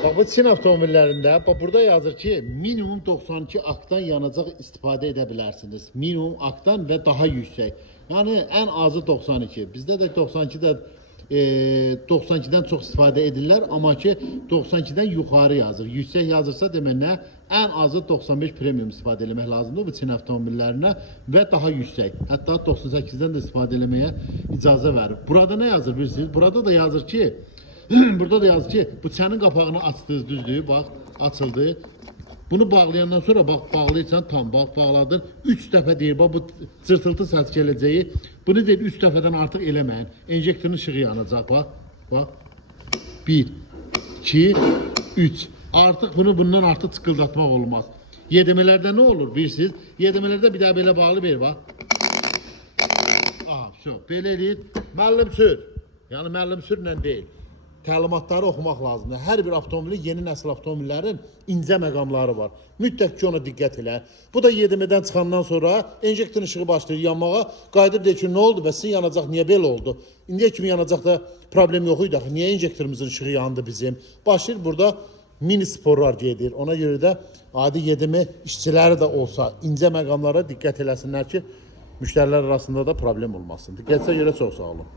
Bax bu Çin avtomobillərində bax burada yazır ki, minimum 92 aktan yanacaq istifadə edə bilərsiniz. Minimum aktan və daha yüksək. Yəni ən azı 92. Bizdə də 92-də 92-dən çox istifadə edirlər, amma ki 92-dən yuxarı yazır. Yüksək yazırsa demək nə? Ən azı 95 premium istifadə etmək lazımdır bu Çin avtomobillərinə və daha yüksək. Hətta 98-dən də istifadə etməyə icazə verir. Burada nə yazır bilirsiniz? Burada da yazır ki, burada da yazır ki, bu çənin qapağını açdınız, düzdür, bax, açıldı. Bunu bağlayandan sonra, bax, bağlayırsan, tam, bax, bağladın. 3 dəfə deyir, bax, bu cırtıltı səs gələcəyi. Bunu deyir, 3 dəfədən artıq eləməyin. Enjektorun işığı yanacaq, bax, bax. 1, 2, 3. Artıq bunu bundan artıq çıkıldatmaq olmaz. Yedemələrdə nə olur, bilirsiniz? Yedemələrdə bir daha belə bağlı ver, bax. Aha, belə eləyir. Müəllim sür. Yəni, müəllim sürlə deyil. Təlimatları oxumaq lazımdır. Hər bir avtomobilin, yeni nəsil avtomobillərin incə məqamları var. Mütləq ki, ona diqqət elə. Bu da yedemədən çıxandan sonra enjektorun işığı başlayır yanmağa. Qayıdıb deyir ki, nə oldu və sizin yanacaq niyə belə oldu? İndiyə kimi yanacaqda problem yox idi. Niyə enjektorumuzun işığı yandı bizim? Başlayır burada mini sporlar gedir. Ona görə də adi yedemə işçiləri də olsa incə məqamlara diqqət eləsinlər ki, müştərilər arasında da problem olmasın. Diqqətinizə görə çox sağ olun.